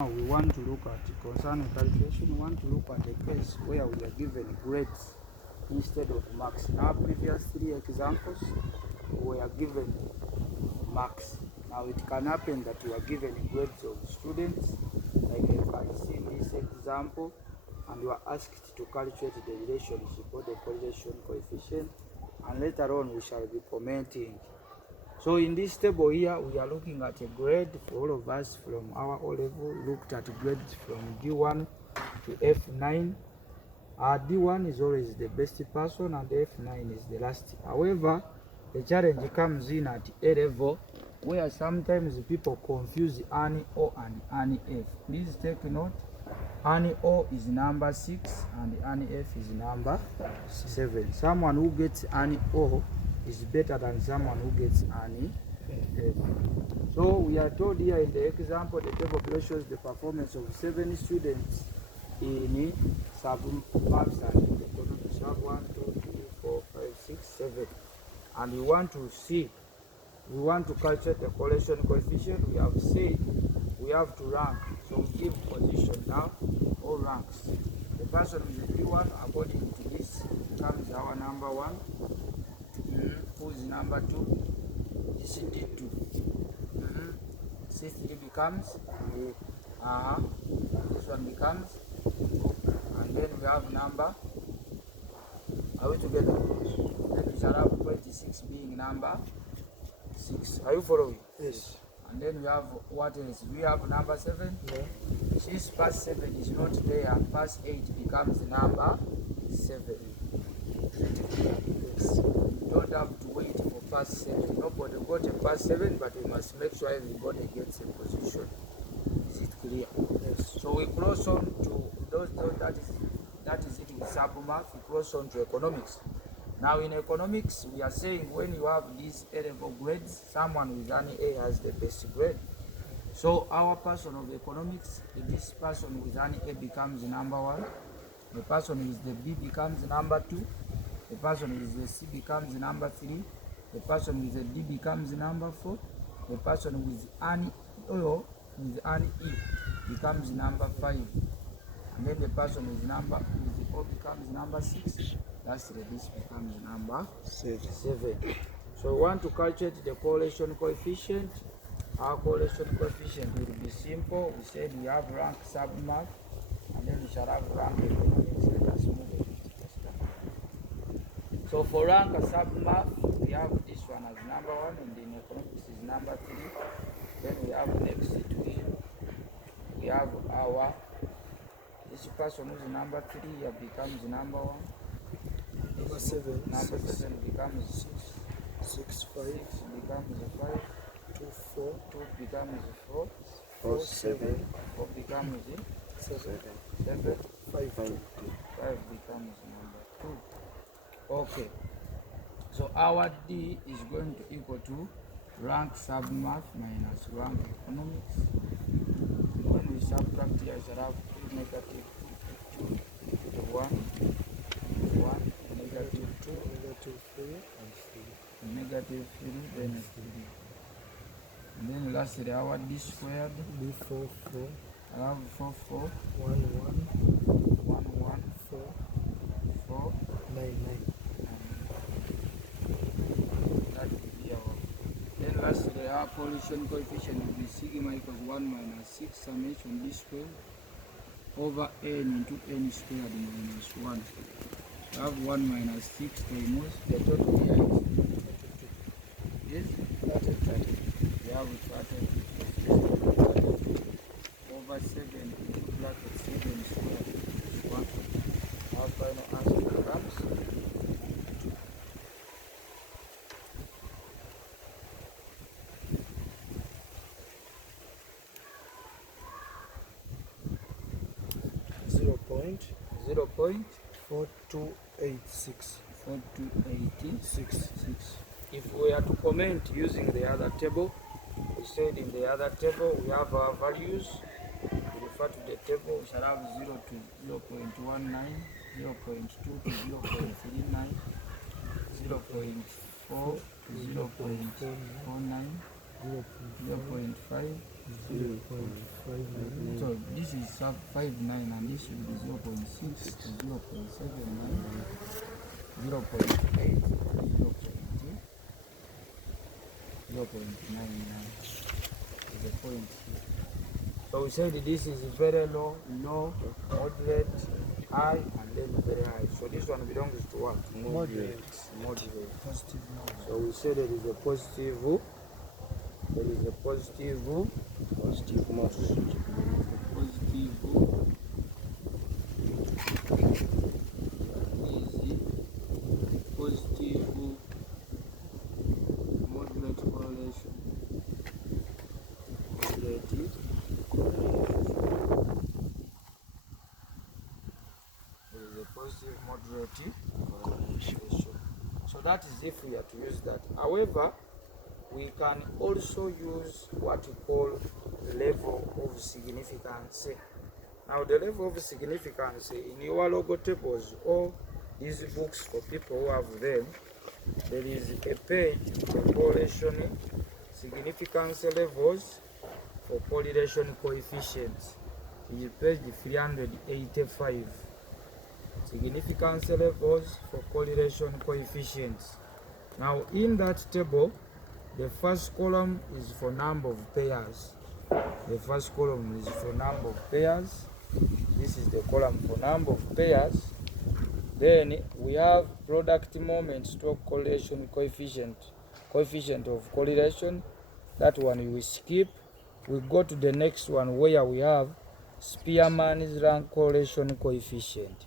We want to look at concerning calculation. We want to look at a case where we are given grades instead of marks. In our previous 3 examples, we are given marks. Now it can happen that you are given grades of students, like you can see in this example, and you are asked to calculate the relationship or the correlation coefficient, and later on we shall be commenting. So in this table here, we are looking at a grade for all of us from our O level, looked at grades from D1 to F9. D1 is always the best person and F9 is the last. However, the challenge comes in at A level, where sometimes people confuse ANI O and ANI F. Please take note, ANI O is number 6 and ANI F is number 7. Someone who gets ANI O is better than someone who gets ANI F. So we are told here in the example, the table shows the performance of 7 students in sub-maths and economics. Have 1, 2, 3, 4, 5, 6, 7. And we want to calculate the correlation coefficient. We have said we have to rank. So we give position now, all ranks. The person with the D1, according to this, becomes our number 1. Who is number 2? This is D2. C3 becomes this one becomes, and then we have number. Are we together? Then we shall have 26 being number 6. Are you following? Yes. And then we have what else? We have number 7. Yeah. Since past 7 is not there, past 8 becomes number 7. Yes. You don't have to wait for past 7. Nobody got a past 7, but we must make sure everybody gets a position. Is it clear? Yes. So we cross on to that is it with sub-math. We cross on to economics. Now in economics, we are saying when you have these A-level grades, someone with an A has the best grade. So our person of economics, this person with an A becomes number 1. The person with the B becomes number 2. The person with the C becomes number 3. The person with the D becomes number 4. The person with an E becomes number 5. And then the person with the O becomes number 6. Lastly, this becomes number 7. So we want to calculate the correlation coefficient. Our correlation coefficient will be simple. We said we have rank sub-math, and then we shall have rank economics. Let us move it. So for rank sub-math, we have this one as number 1, and then economics is number 3. Then we have next to him, we have our, this person who's number 3 here becomes number 1. Number 7. Number 7 becomes 6, 5. 6 becomes 5. 2, 4. 2 becomes 4. 4, 7. 4 becomes 7. 7. 5, 2. 5 becomes number 2. Okay. So our D is going to equal to rank sub-math minus rank economics. When we subtract here, we shall have 2 negative 2 to 1, 1, negative 2, Negative 3 and 3. negative 3, then 3. And then lastly, our D squared, B4, 4. I have 4, 4, 1, 1. 1, 1, 4. 4, 9, 9. that will be our. Then lastly, our correlation coefficient will be sigma equals 1 minus 6 summation D squared over n into n squared minus 1. So I have 1 minus 6 times the total here is 30. We have 30 over 7 into bracket 7 squared is 1. Our final answer becomes 0.4286. 4286. If we are to comment using the other table, we said in the other table we have our values. We refer to the table, we shall have 0 to 0.19, 0.2 to 0.39, 0.4 to 0.49, 0.5, 0.59. So this is sub 59 and this should be 0.6 to 0.79, 0.8, 0.99 is the point here. So we said this is very low, low, moderate, high, and then very high. So this one belongs to what? Moderate. Moderate. Positive number. So we say there is a positive, there is a positive, Positive mass. positive, easy, positive, moderate correlation, moderate correlation. There is a positive, moderate correlation. So that is if we are to use that. However, we can also use what we call level of significance. Now the level of significance in your logo tables or these books for people who have them, there is a page for correlation significance levels for correlation coefficients. It is page 385. Significance levels for correlation coefficients. Now in that table, the first column is for number of pairs. The first column is for number of pairs. This is the column for number of pairs. Then we have product moment stroke correlation coefficient. Coefficient of correlation. That one we skip. We go to the next one where we have Spearman's rank correlation coefficient.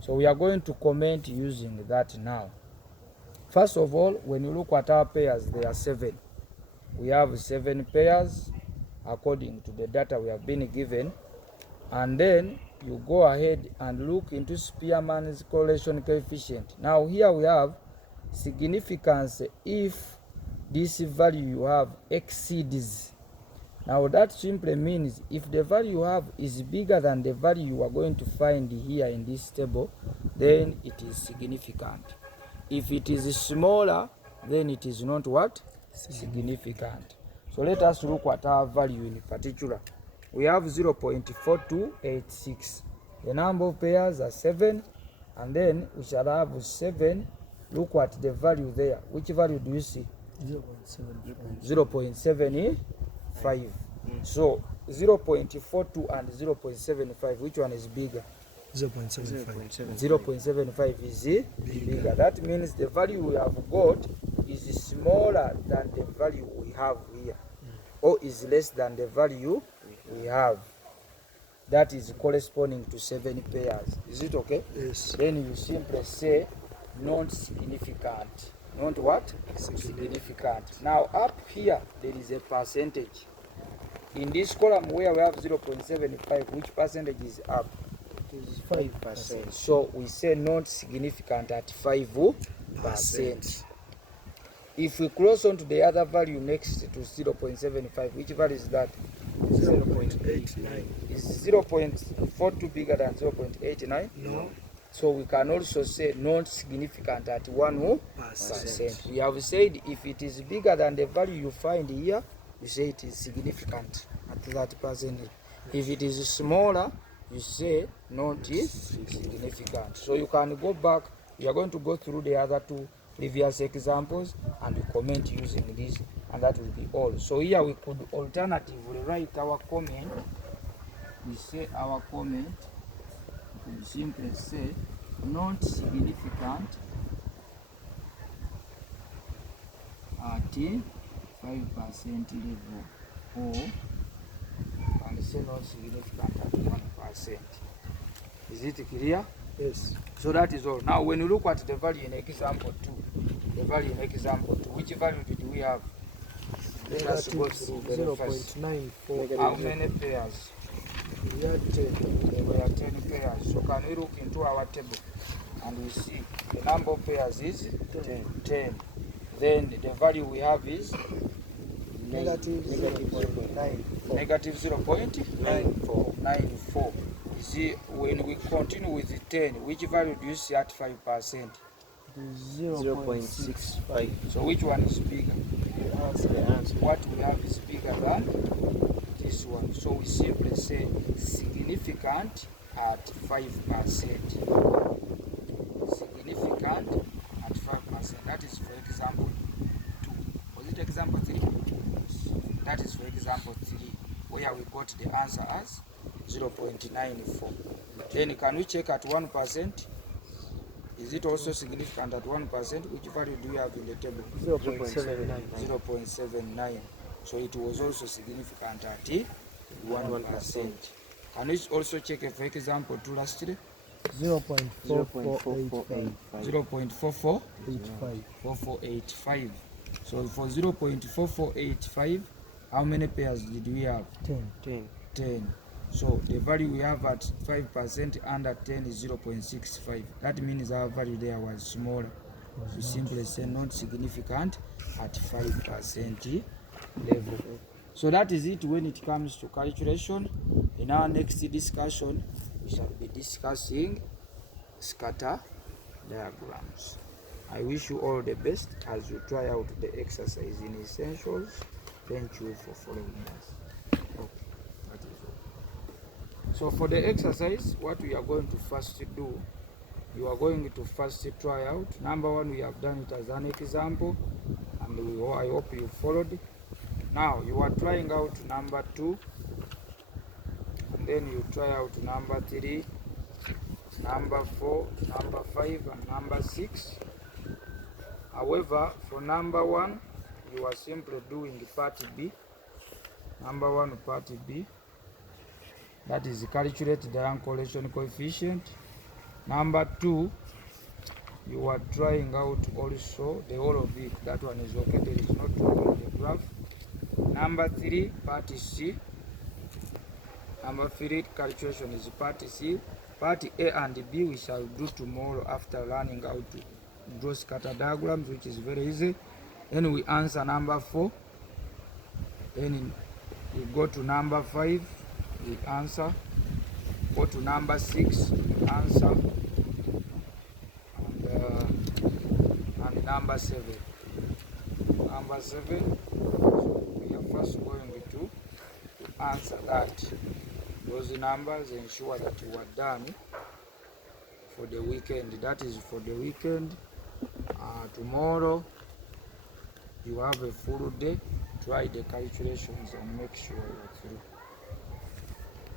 So we are going to comment using that now. First of all, when you look at our pairs, there are 7. We have 7 pairs according to the data we have been given. And then you go ahead and look into Spearman's correlation coefficient. Now here we have significance if this value you have exceeds. Now that simply means if the value you have is bigger than the value you are going to find here in this table, then it is significant. If it is smaller, then it is not what? Significant. So let us look at our value in particular. We have 0.4286. The number of pairs are 7, and then we shall have 7. Look at the value there. Which value do you see? 0.75. So 0.42 and 0.75, which one is bigger? 0.75. 0.75 is bigger. That means the value we have got is smaller than the value we have here, or is less than the value we have. That is corresponding to 7 pairs. Is it okay? Yes. Then you simply say not significant. Not what? Significant. Now up here there is a percentage. In this column where we have 0.75, which percentage is up? It is 5%. So we say not significant at 5%. If we close on to the other value next to 0.75, which value is that? 0.89. Is 0.42 bigger than 0.89? No. So we can also say not significant at 1%. We have said if it is bigger than the value you find here, you say it is significant at that percentage. If it is smaller, you say not significant. So you can go back. We are going to go through the other 2 previous examples and we comment using this, and that will be all. So here we could alternatively write our comment. We say our comment, we could simply say not significant at 5% level, or and say not significant at 1%. Is it clear? Yes. So that is all. Now when you look at the value in example 2, the value in example 2, which value did we have? Let us go through very fast. 0.94. How many pairs? We had 10. There were 10 pairs. So can we look into our table and we see the number of pairs is 10. Then the value we have is Negative 0.94. negative 0.94. You see, when we continue with the 10, which value do you see at 5%? It is 0.65. So which one is bigger? The answer. What we have is bigger than this one. So we simply say significant at 5%. Significant at 5%. That is for example 2. Was it example 3? That is for example 3, where we got the answer as 0.94. Then can we check at 1%? Is it also significant at 1%? Which value do you have in the table? 0.79. 0.79. So it was also significant at 1%. Can we also check for example 2 lastly? 0.4485. 0.4485. So for 0.4485, how many pairs did we have? 10. So the value we have at 5% under 10 is 0.65. That means our value there was smaller. We simply say not significant at 5% level. So that is it when it comes to calculation. In our next discussion, we shall be discussing scatter diagrams. I wish you all the best as you try out the exercise in essentials. Thank you for following us. Okay, that is all. So for the exercise, what we are going to first do, you are going to first try out. Number 1, we have done it as an example, and I hope you followed. Now you are trying out number 2, and then you try out number 3, number 4, number 5, and number 6. However, for number 1, you are simply doing part B. Number 1, part B. That is calculate the ion correlation coefficient. Number 2, you are trying out also the whole of it. That one is okay, there is no trouble in the graph. Number 3, part C. Number 3, calculation is part C. Part A and B we shall do tomorrow after learning how to draw scatter diagrams, which is very easy. Then we answer number 4. Then we go to number 5, we answer. Go to number 6, we answer. And number 7. Number 7, so we are first going to answer that. Those numbers, ensure that you are done for the weekend. That is for the weekend. Tomorrow you have a full day. Try the calculations and make sure you are through.